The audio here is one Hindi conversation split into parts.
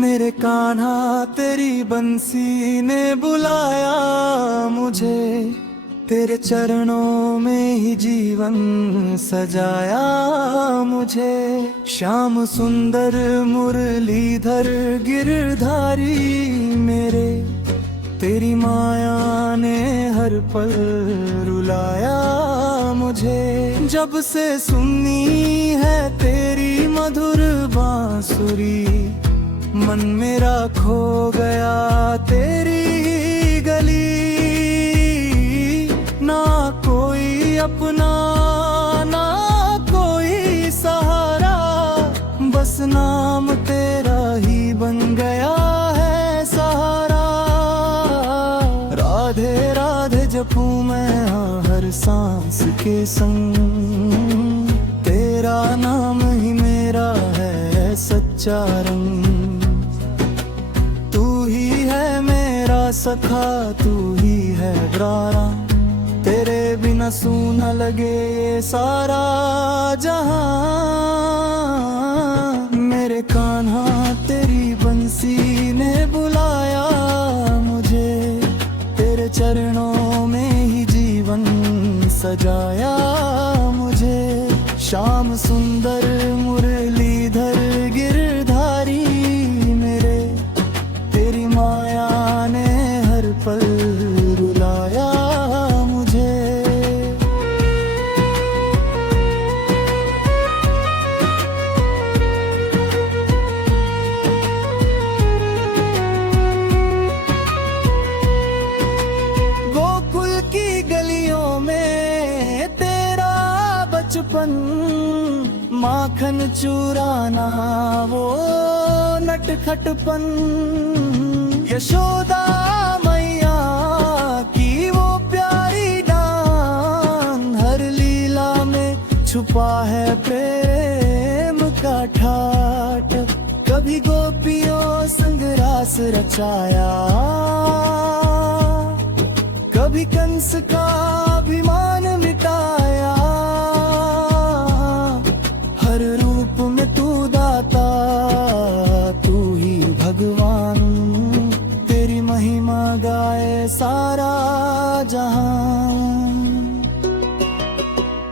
मेरे कान्हा तेरी बंसी ने बुलाया मुझे, तेरे चरणों में ही जीवन सजाया मुझे। श्याम सुंदर मुरलीधर गिरधारी मेरे, तेरी माया ने हर पल रुलाया मुझे। जब से सुनी है तेरी मधुर बांसुरी, मन मेरा खो गया तेरी ही गली। ना कोई अपना ना कोई सहारा, बस नाम तेरा ही बन गया है सहारा। राधे राधे जपूं मैं हर सांस के संग, तेरा नाम ही मेरा है सच्चा रंग। सखा तू ही है ब्रारा, तेरे बिना सूना लगे ये सारा जहां। मेरे कान्हा तेरी बंसी ने बुलाया मुझे, तेरे चरणों में ही जीवन सजाया मुझे। श्याम सुंदर मुरलीधर गिरधारी मेरे, तेरी माया ने हर पल रुलाया मुझे। गोकुल की गलियों में तेरा बचपन, माखन चुराना वो नटखटपन। यशोदा मैया की वो प्यारी डान, हर लीला में छुपा है प्रेम का ठाठ। कभी गोपियों संग रास रचाया, कभी कंस का अभिमान मिटाया। हर रूप में तू दाता, तू ही भगवान, तेरी महिमा गाए सारा जहां।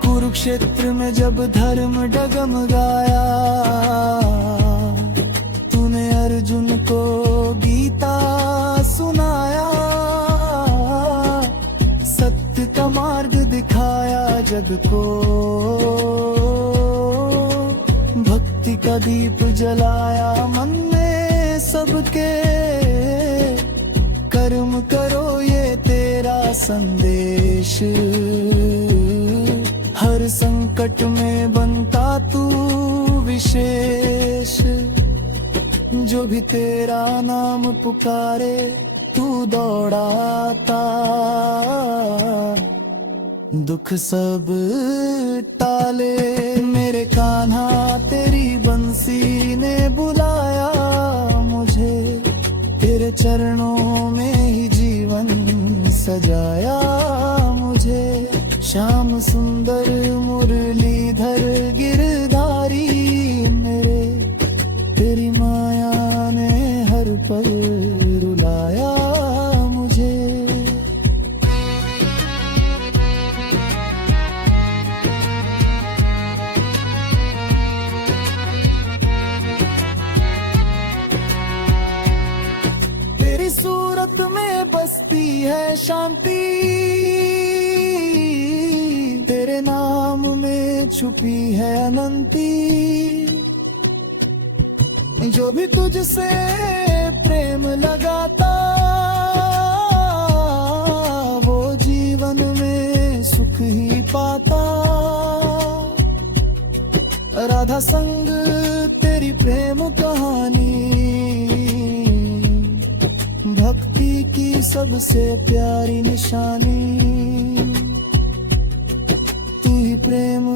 कुरुक्षेत्र में जब धर्म डगमगाया, तूने अर्जुन को गीता सुनाया। सत्य का मार्ग दिखाया जग को, भक्ति का दीप जलाया मन में सबके। कर्म करो ये तेरा संदेश, हर संकट में बनता तू विशेष। जो भी तेरा नाम पुकारे तू दौड़ाता, दुख सब टाले। मेरे कान्हा तेरी बंसी ने बुलाया मुझे, तेरे चरणों में ही जीवन सजाया मुझे। श्याम सुंदर मुरलीधर गिरधारी मेरे, तेरी माया ने हर पल रुलाया मुझे। तेरी सूरत में बसती है शांति, तेरे नाम में छुपी है अनंती। जो भी तुझसे प्रेम लगाता, वो जीवन में सुख ही पाता। राधा संग तेरी प्रेम कहानी, भक्ति की सबसे प्यारी निशानी। तू ही प्रेम,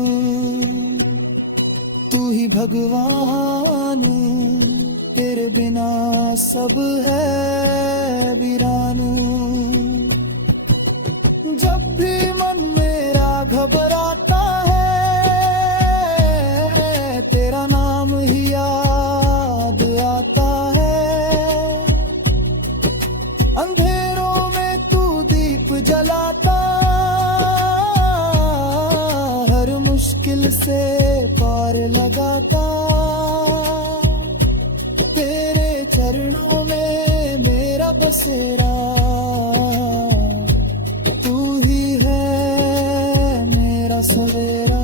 तू ही भगवान, तेरे बिना सब है वीरान। जब भी मन मेरा घबराता है, तेरा नाम ही याद आता है। से पार लगाता, तेरे चरणों में मेरा बसेरा, तू ही है मेरा सवेरा।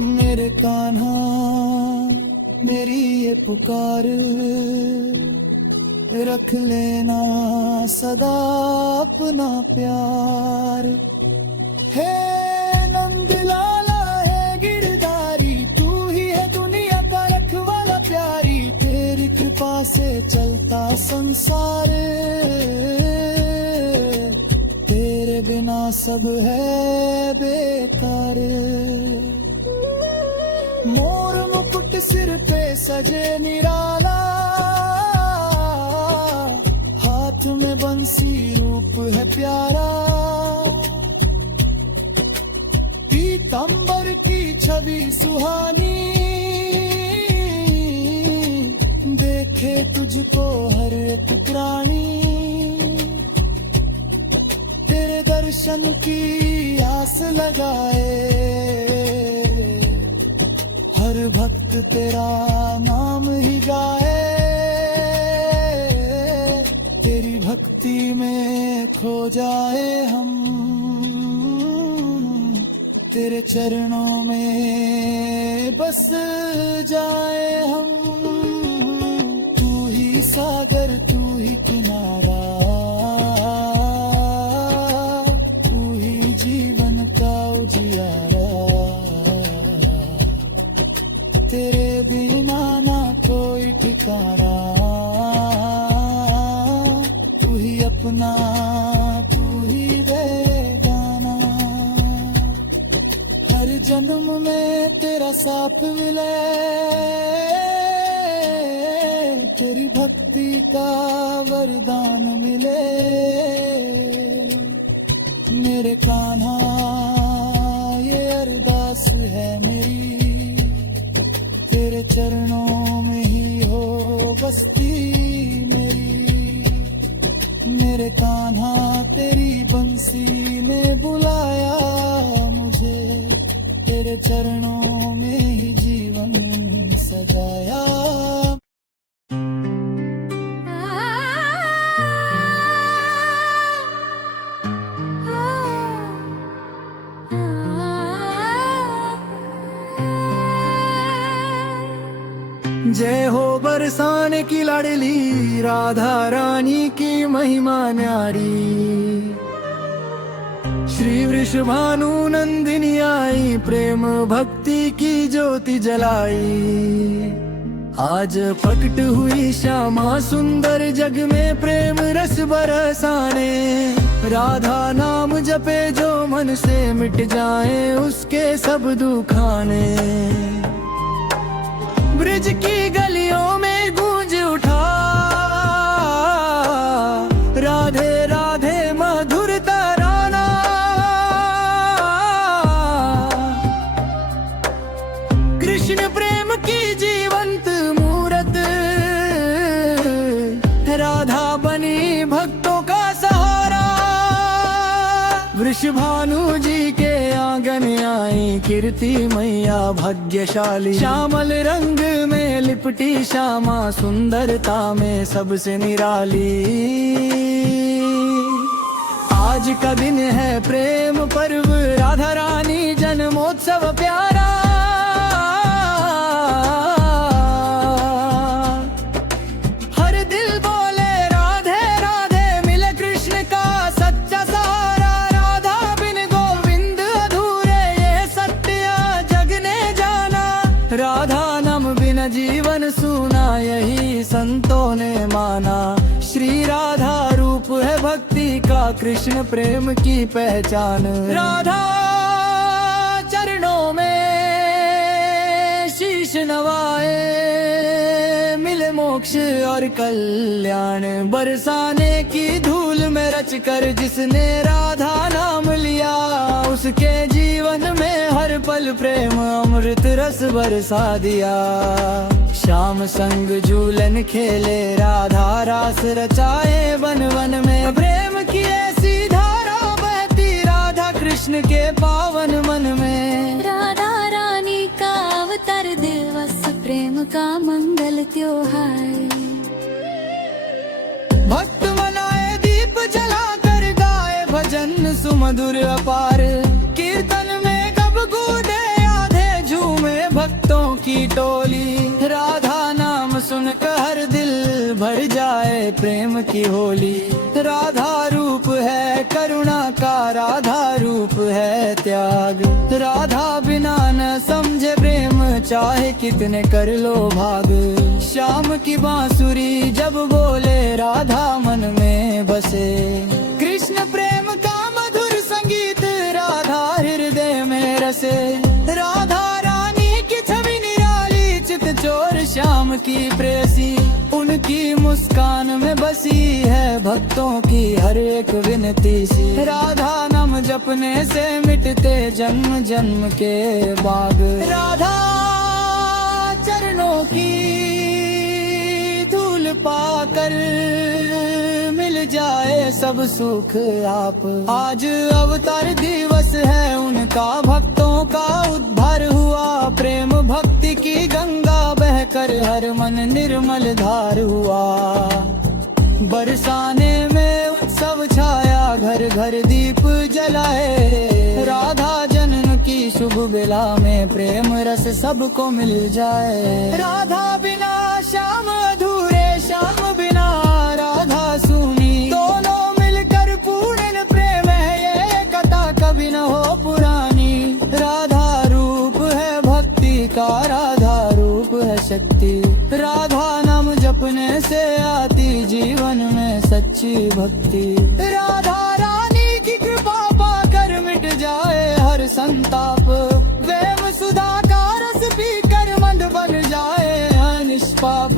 मेरे कान्हा मेरी ये पुकार, रख लेना सदा अपना प्यार। हे नंद लाला है गिरधारी, तू ही है दुनिया का रखवाला प्यारी, तेरी कृपा से चलता संसार, तेरे बिना सब है बेकार। मोर मुकुट सिर पे सजे निराला, हाथ में बंसी रूप है प्यारा, पीतांबर की छवि सुहानी, देखे तुझको हर एक प्राणी, तेरे दर्शन की आस लगाए, हर भक्त तेरा नाम ही गाए, तेरी भक्ति में खो जाए हम, तेरे चरणों में बस जाए हम। तू ही सागर तू ही किनारा, तू ही जीवन का उजियारा, तेरे बिना ना कोई ठिकाना, तू ही अपना तू ही बेगाना। हर जन्म में तेरा साथ मिले, तेरी भक्ति का वरदान मिले। मेरे कान्हा ये अरदास है मेरी, तेरे चरणों में ही हो बस्ती मेरी। मेरे कान्हा तेरी बंसी ने बुलाया मुझे, तेरे चरणों में ही जीवन सजाया। जय हो बरसाने की लाडली, राधा रानी की महिमा न्यारी। श्री वृषभानु नंदिनी आई, प्रेम भक्ति की ज्योति जलाई। आज प्रकट हुई श्यामा सुंदर, जग में प्रेम रस बरसाने। राधा नाम जपे जो मन से, मिट जाए उसके सब दुखाने। ब्रिज की गलियों में गूंज उठा, राधे राधे मधुर तराना। कृष्ण प्रेम की जीवंत मूरत, राधा बनी भक्तों का सहारा। वृषभानु जी के आंगन आई, कीर्ति मैया भाग्यशाली। श्यामल रंग में लिपटी श्यामा, सुंदरता में सबसे निराली। आज का दिन है प्रेम पर्व, राधा रानी जन्मोत्सव प्यारा। हर दिल बोले राधे राधे, मिले कृष्ण का सच्चा सहारा। राधा बिन गोविंद अधूरे, ये सत्य जग ने जाना। राधा नाम बिन जीवन सूना, यही संतों ने माना। श्री राधा रूप है भक्ति का, कृष्ण प्रेम की पहचान। राधा चरणों में शीश नवाए, मिले मोक्ष और कल्याण। बरसाने की धूल में रच कर, जिसने राधा नाम लिया, उसके जीवन में हर पल प्रेम अमृत रस बरसा दिया। श्याम संग झूलन खेले, राधा रास रचाए वन वन में। प्रेम की ऐसी धारा बहती, राधा कृष्ण कृष्ण के पावन मन में। राधा रानी का अवतार दिवस, प्रेम का मंगल त्योहार। भक्त मनाए दीप जलाकर, गाए भजन सुमधुर अपार। कीर्तन में गब गूंजे आधे, झूमे भक्तों की टोली। राधा नाम सुनकर हर दिल भर जाए प्रेम की होली। राधा रूप है करुणा का, राधा रूप है त्याग। राधा बिना न समझे प्रेम, चाहे कितने कर लो भाग। श्याम की बांसुरी जब बोले, राधा मन में बसे। कृष्ण प्रेम का मधुर संगीत, राधा हृदय में रसे। राधा रानी की छवि निराली, चित चोर श्याम की प्रेयसी। उनकी मुस्कान में बसी है भक्तों की हर एक विनती सी। राधा नाम जपने से मिटते जन्म जन्म के बाग। राधा चरणों की धूल पाकर, मिल जाए सब सुख आप। आज अवतार दिवस है उनका, भक्तों का उद्धार हुआ। प्रेम भक्ति की गंगा बहकर, हर मन निर्मल धार हुआ। बरसाने में उत्सव छाया, घर घर दीप जलाए। राधा जन्म की शुभ बेला में, प्रेम रस सबको मिल जाए। राधा बिना श्याम अधूरे, श्याम बिना राधा सूनी। दोनों मिलकर पूर्ण प्रेम है, ये कथा कभी न हो पुरानी। राधा रूप है भक्ति का, राधा रूप है शक्ति। राधा नाम जपने से आती जीवन में सच्ची भक्ति। राधा रानी की कृपा पाकर मिट जाए हर संताप। प्रेम सुधा का रस पीकर मन बन जाए निष्पाप।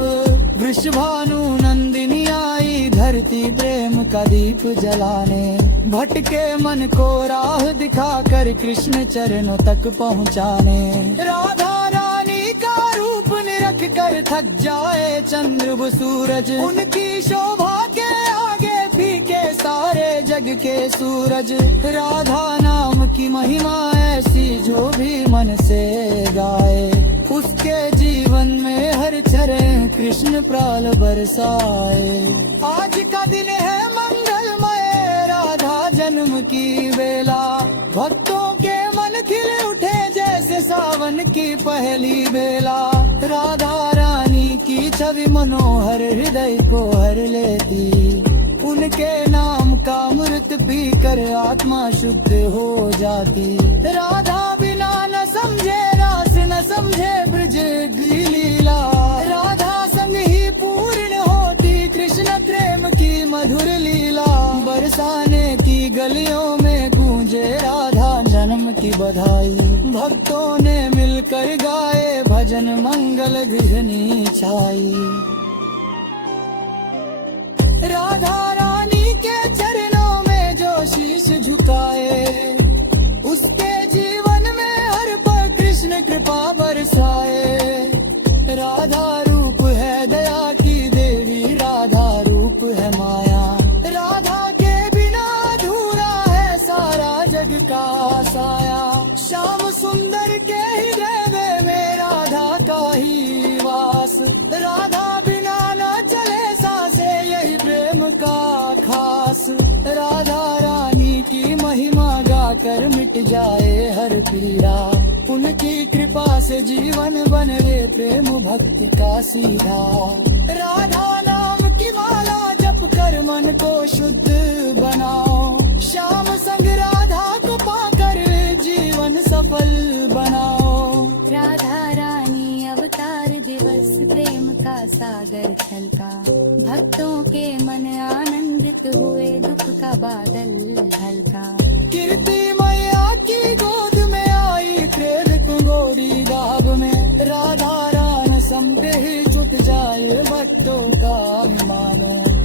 वृषभानु नंदिनी आई धरती, प्रेम का दीप जलाने। भटके मन को राह दिखाकर, कृष्ण चरणों तक पहुँचाने। राधा रानी का रूप निरख कर, थक जाए चंद्र व सूरज। उनकी शोभा के आगे फीके सारे जग के सूरज। राधा नाम की महिमा ऐसी, जो भी मन से गाए। उसके जीवन में हर चरण कृष्ण प्राल बरसाए। आज का दिन है मंगलमय, राधा जन्म की बेला। भक्तों के मन खिल उठे जैसे सावन की पहली बेला। राधा रानी की छवि मनोहर हृदय को हर लेती। उनके नाम का अमृत पीकर आत्मा शुद्ध हो जाती। राधा बिना न समझे रास, न समझे ब्रज की लीला। राधा संग ही पूर्ण होती कृष्ण प्रेम की मधुर लीला। बरसाने की गलियों में गूंजे राधा जन्म की बधाई। भक्तों ने मिलकर गाए भजन, मंगल गृहनी छाई। राधा रानी के चरणों में जो शीश झुकाए, उसके जीवन में हर पल कृष्ण कृपा बरसाए। राधा रूप है दया की देवी, राधा रूप है माया। राधा के बिना अधूरा है सारा जग का साया। श्याम सुंदर के हृदय में राधा का ही वास। राधा बिना न चले सांसे, यही प्रेम का खास। राधा रानी की महिमा गाकर मिट जाए हर पीड़ा। उनकी कृपा से जीवन बने प्रेम भक्ति का सीधा। राधा नाम की माला जप कर मन को शुद्ध बनाओ। श्याम संग राधा को पाकर जीवन सफल बनाओ। राधा रानी अवतार दिवस, प्रेम का सागर छलका। भक्तों के मन आनंदित हुए, दुख का बादल हल्का। कीर्ति मैया की गोद में आई, क्रेद कुंगोरी दाग में। राधा रान समते ही छुट जाए भक्तों का अभिमान।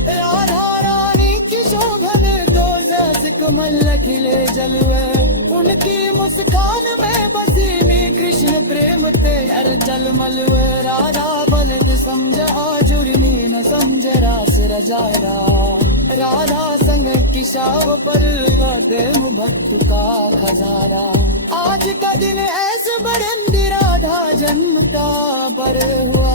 राधा रानी की शोभन तो जैसे कमल खिले जलवे। उनकी मुस्कान में बसी कृष्ण प्रेम ते हर जलमल। राधा बलद समझ आजुर्नी, न समझ रास रजारा। राधा संग की शाव पर प्रेम भक्त का खजारा। आज का दिन ऐसे बरंदी राधा जन्म का बर हुआ।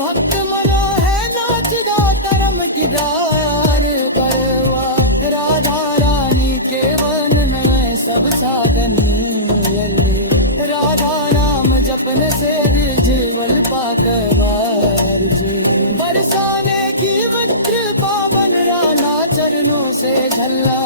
भक्त मना है नाचदा तरम की दार पर हुआ। राधा रानी के वन में सब सागन यल्ले। राधा नाम जपन से जीवल पाकर बरसाने की मित्र पावन राना चरणों से झल्ला।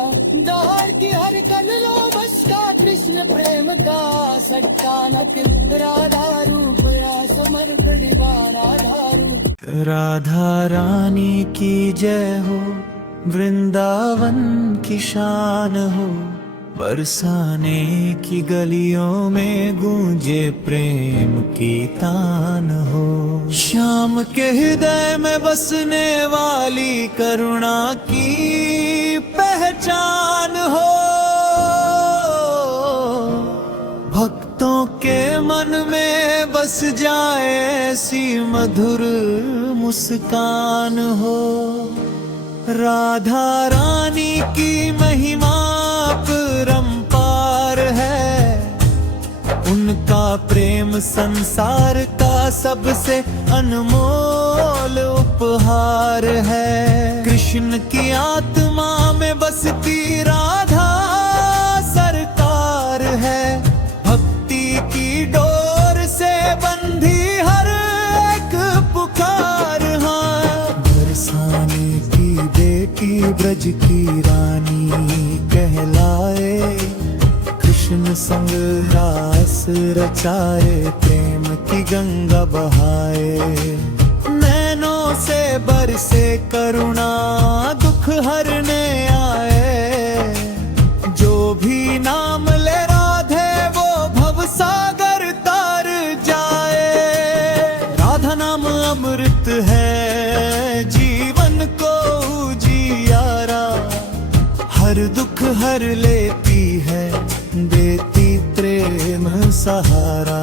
दार की हर कललो बस का कृष्ण प्रेम का सट्टा नतिल। राधा रूप या समर्पण राधा रूप। राधा रानी की जय हो, वृंदावन की शान हो। बरसाने की गलियों में गूंजे प्रेम की तान हो। श्याम के हृदय में बसने वाली करुणा की पहचान हो। भक्तों के मन में बस जाए ऐसी मधुर मुस्कान हो। राधा रानी की महिमा परंपार है। उनका प्रेम संसार का सबसे अनमोल उपहार है। कृष्ण की आत्मा में बसती राधा सरकार है। भक्ति की डोर से बंधी हर एक पुकार। हाँ, बरसाने की बेटी ब्रज की रानी कहलाए। कृष्ण संग रास रचाए, प्रेम की गंगा बहाए। नैनों से बरसे करुणा, दुख हरने आए। जो भी नाम ले राधे वो भव सागर तार जाए। राधा नाम अमृत है, जीवन को जियारा। हर दुख हर लेती है, देती प्रेम सहारा।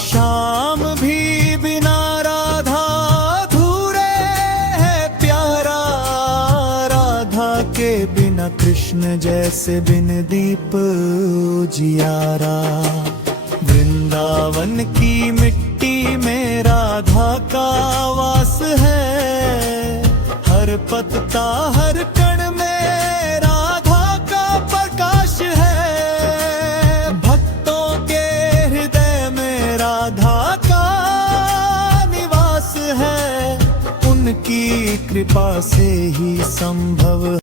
शाम भी बिना राधा अधूरे है प्यारा। राधा के बिना कृष्ण जैसे बिन दीप उजियारा। वृंदावन की मिट्टी में राधा का वास है। हर पत्ता हर कण में राधा का प्रकाश है। भक्तों के हृदय में राधा का निवास है। उनकी कृपा से ही संभव।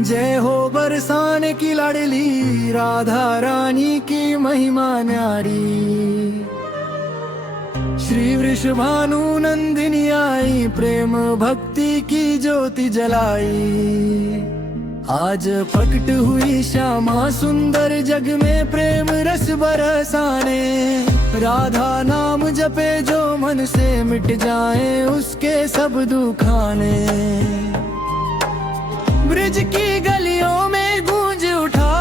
जय हो बरसाने की लाडली राधा रानी की महिमा न्यारी। श्री वृषभानु नंदिनी आई, प्रेम भक्ति की ज्योति जलाई। आज प्रकट हुई श्यामा सुंदर जग में प्रेम रस बरसाने। राधा नाम जपे जो मन से मिट जाए उसके सब दुखाने। ब्रिज की गलियों में गूंज उठा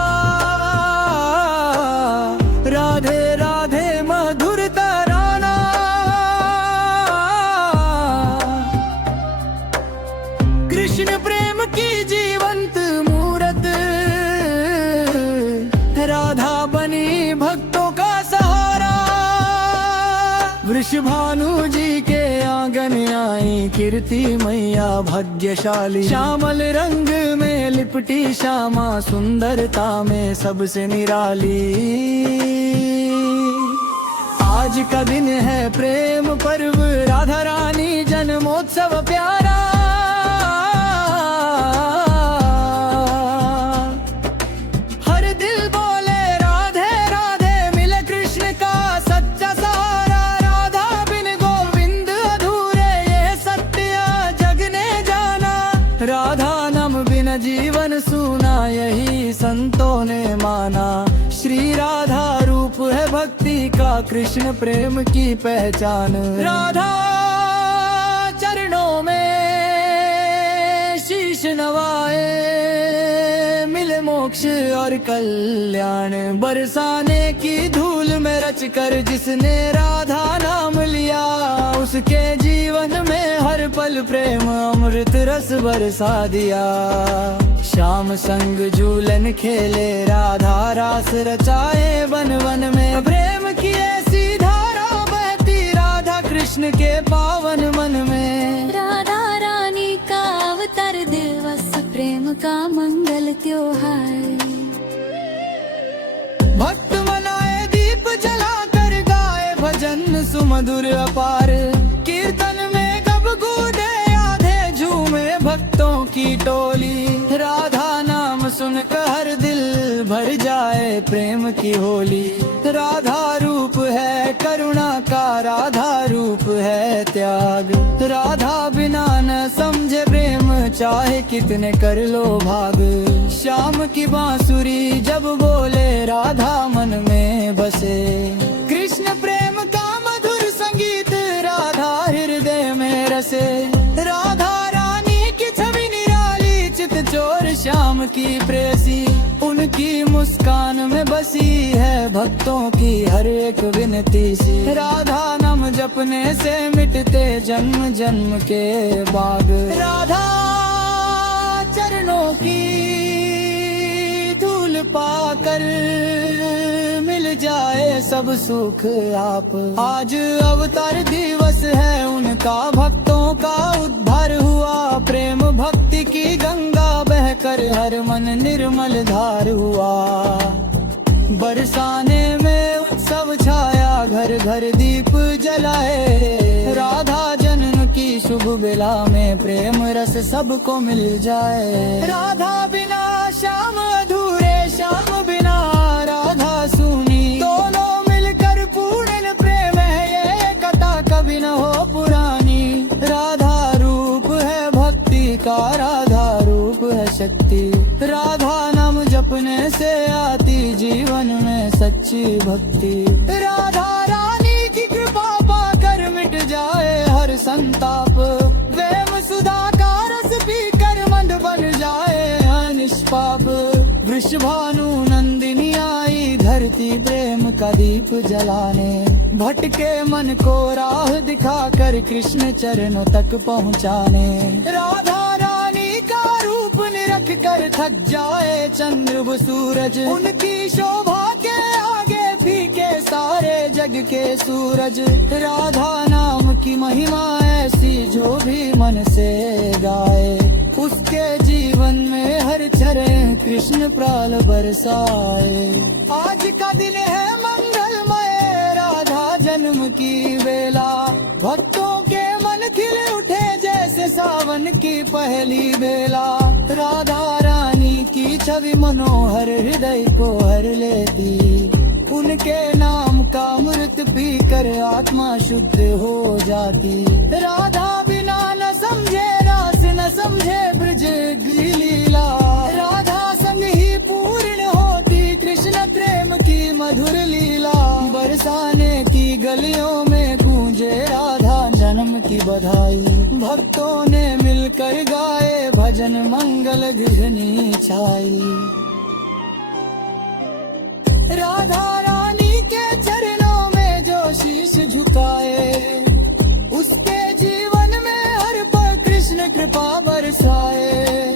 राधे राधे मधुर तराना। कृष्ण प्रेम की जीवंत मूरत, राधा बनी भक्तों का सहारा। वृषभानु जी के आंगन आई कीर्ति मैया भाग्यशाली। श्यामल रंग में लिपटी श्यामा सुंदरता में सबसे निराली। आज का दिन है प्रेम पर्व, राधा रानी जन्मोत्सव प्यारा। हर दिल बोले राधे राधे, मिले कृष्ण का सच्चा सहारा। राधा बिन गोविंद अधूरे, ये सत्य जग ने जाना। राधा नाम बिन जीवन सूना, यही संतों ने माना। श्री राधा रूप है भक्ति का, कृष्ण प्रेम की पहचान। राधा चरणों में शीश नवाए, मिले मोक्ष और कल्याण। बरसाने की धूल में रच कर जिसने राधा नाम लिया, उसके जीवन में हर पल प्रेम अमृत रस बरसा दिया। श्याम संग झूलन खेले राधा रास रचाए वन वन में, प्रेम की ऐसी धारा बहती राधा कृष्ण के पावन मन में। राधा रानी का अवतार दिवस, प्रेम का मंगल त्योहार। भक्त मनाए दीप जलाकर, गाए भजन सुमधुर अपार। कीर्तन में कब गूंजे आधे झूमे भक्तों की टोली। राधा नाम सुनकर हर दिल भर जाए प्रेम की होली। राधा रूप है करुणा का, राधा रूप है त्याग। राधा बिना न समझे प्रेम, चाहे कितने कर लो भाग। श्याम की बांसुरी जब बोले, राधा मन में बसे। कृष्ण प्रेम का मधुर संगीत, राधा हृदय में रसे। राधा रानी की छवि निराली, चित चोर श्याम की प्रेसी। उनकी मुस्कान में बसी है भक्तों की हर एक विनती सी। राधा नाम जपने से मिटते जन्म जन्म के बाग। राधा चरणों की धूल पाकर मिल जाए सब सुख आप। आज अवतार दिवस है उनका, भक्तों का उद्धार हुआ। प्रेम भक्ति की गंगा बहकर हर मन निर्मल धार हुआ। बरसाने में उत्सव छाया, घर घर दीप जलाए। राधा जन्म की शुभ बेला में प्रेम रस सबको मिल जाए। राधा बिना श्याम अधूरे, श्याम बिना राधा सूनी। दोनों मिलकर पूर्ण प्रेम है, ये कथा कभी न हो पुरानी। राधा रूप है भक्ति का, राधा रूप है शक्ति। राधा नाम जपने से आती जीवन में सच्ची भक्ति। राधा रानी की कृपा पाकर मिट जाए हर संताप। प्रेम सुधा का रस पीकर मन बन जाए निष्पाप। वृषभानु नंदिनी आई धरती प्रेम का दीप जलाने। भटके मन को राह दिखाकर कृष्ण चरणों तक पहुँचाने। राधा रानी का रूप निरख कर थक जाए चंद्र व सूरज। उनकी शोभा के आगे फीके सारे जग के सूरज। राधा नाम की महिमा ऐसी जो भी मन से गाए। उसके जीवन में हर चरण कृष्ण प्राल बरसाए। आज का दिन है मंगलमय, राधा जन्म की बेला। भक्तों के मन खिल उठे जैसे सावन की पहली बेला। राधा रानी की छवि मनोहर हृदय को हर लेती। उनके नाम का अमृत पीकर आत्मा शुद्ध हो जाती। राधा बिना न समझे रास, न समझे ब्रज की लीला। राधा संग ही पूर्ण होती कृष्ण प्रेम की मधुर लीला। बरसाने की गलियों में गूंजे राधा जन्म की बधाई। भक्तों ने मिलकर गाए भजन, मंगल घृणी छाई। राधा रानी के चरणों में जो शीश झुकाए, उसके जीवन में हर पल कृष्ण कृपा बरसाए।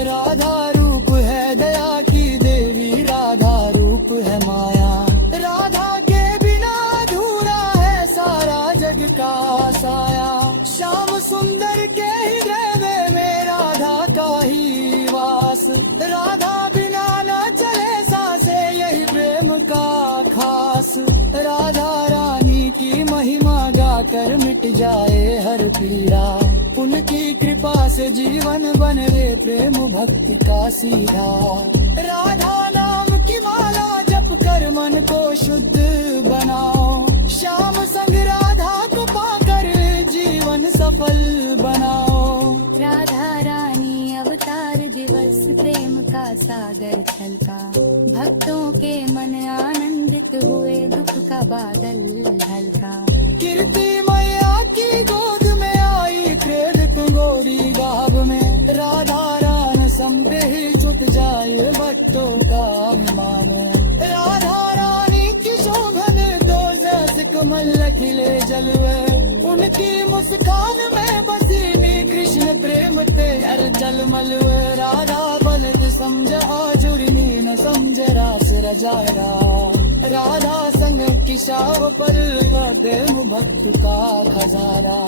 राधा रूप है दया की देवी, राधा रूप है माया। राधा के बिना अधूरा है सारा जग का साया। श्याम सुंदर के हृदय में राधा का ही वास। राधा बिना न चले सांसे, यही प्रेम का खास। राधा रानी की महिमा गाकर मिट जाए हर पीड़ा। उनकी कृपा से जीवन बने प्रेम भक्ति का सीधा। राधा नाम की माला जप कर मन को शुद्ध बनाओ। श्याम संग राधा को पाकर जीवन सफल बनाओ। राधा रानी अवतार दिवस, प्रेम का सागर छलका। भक्तों के मन आनंदित हुए, दुख का बादल हल्का। कीर्ति मैया की गोद में आई, प्रेरित गोरी गाभ में। राधा रान समझे ही छुट जाए टलमल राधा बलद समझ आजुरनी न समझ रास रजारा राधा संग किशाव पर देव भक्त का खजारा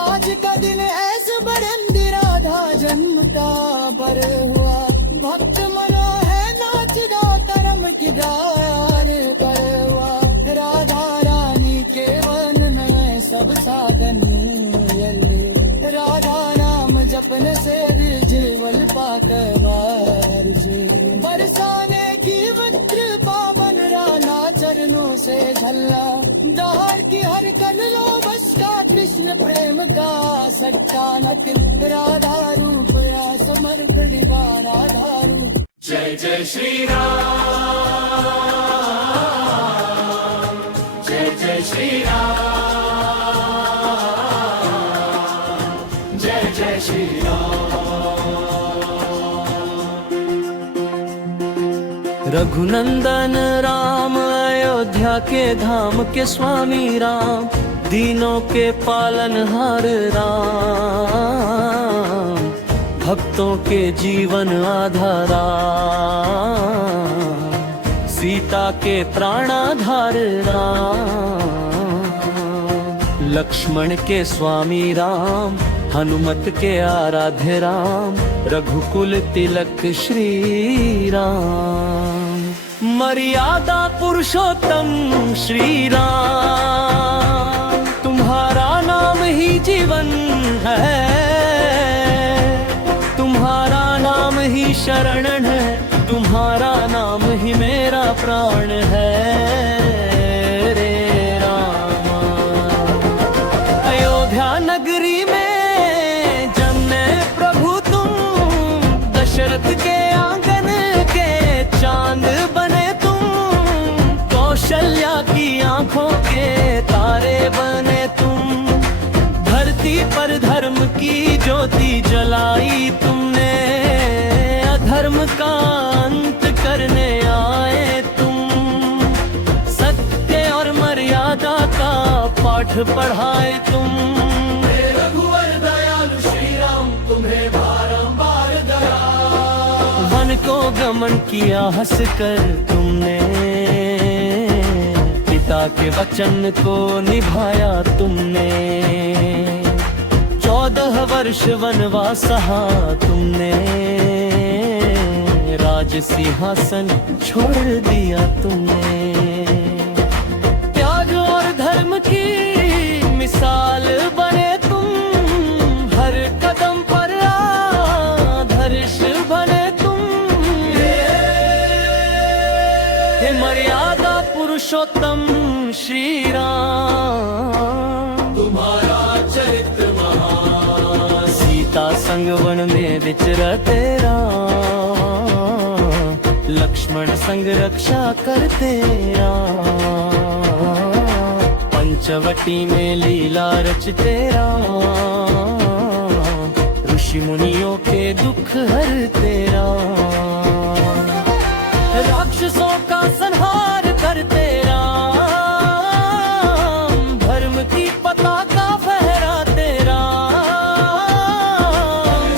आज का दिन ऐसे बरंदी राधा जन्म का बर हुआ भक्त मना है नाचदा करम की गार पर हुआ राधा रानी के वन में सब साधन राधा नाम जपन से जीवल पाकर बरसाने की मित्र पावन राना चरणों से झल्ला दार की हर कर लो बस का कृष्ण प्रेम का सट्टा नकल राधा रूप या समर्पण राधा रूप जय जय श्री राम, जय जय श्री राम, जय जय श्री रघुनंदन राम अयोध्या के धाम के स्वामी राम दीनों के पालनहार राम भक्तों के जीवन आधारा सीता के प्राणाधार राम लक्ष्मण के स्वामी राम हनुमत के आराध्य राम रघुकुल तिलक श्री राम मर्यादा पुरुषोत्तम श्री राम तुम्हारा नाम ही जीवन है तुम्हारा नाम ही शरण है तुम्हारा नाम ही मेरा प्राण है रे राम अयोध्या नगरी में जन्मे प्रभु तुम दशरथ के आंगन के चांद बने तुम कौशल्या की आंखों के तारे बने तुम धरती पर धर्म की ज्योति जलाई तुमने अधर्म का अंत करने आए तुम सत्य और मर्यादा का पाठ पढ़ाए तुम रघुवर दयालु श्री राम तुम्हें बारंबार दया वन को गमन किया हंस कर तुमने पिता के वचन को निभाया तुमने 14 वर्ष वनवास सहा तुमने राज सिंहासन छोड़ दिया तुमने त्याग और धर्म की मिसाल बने तुम हर कदम पर आदर्श बने तुम हे मर्यादा पुरुषोत्तम श्री राम तुम्हारा चरित्र महान सीता संग वन में विचरते राम लक्ष्मण संग रक्षा करते राम पंचवटी में लीला रचते राम ऋषि मुनियों के दुख हरते राम राक्षसों का संहार करते राम धर्म की पताका फहराते राम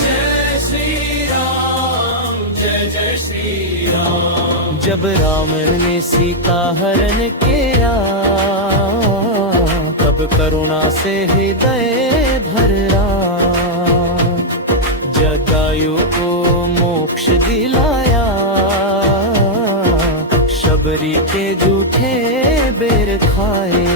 जय श्री राम, जय जय श्री राम जब रावण ने सीता हरण किया तब करुणा से हृदय भरा जटायु को मोक्ष दिलाया शबरी के झूठे बेर खाए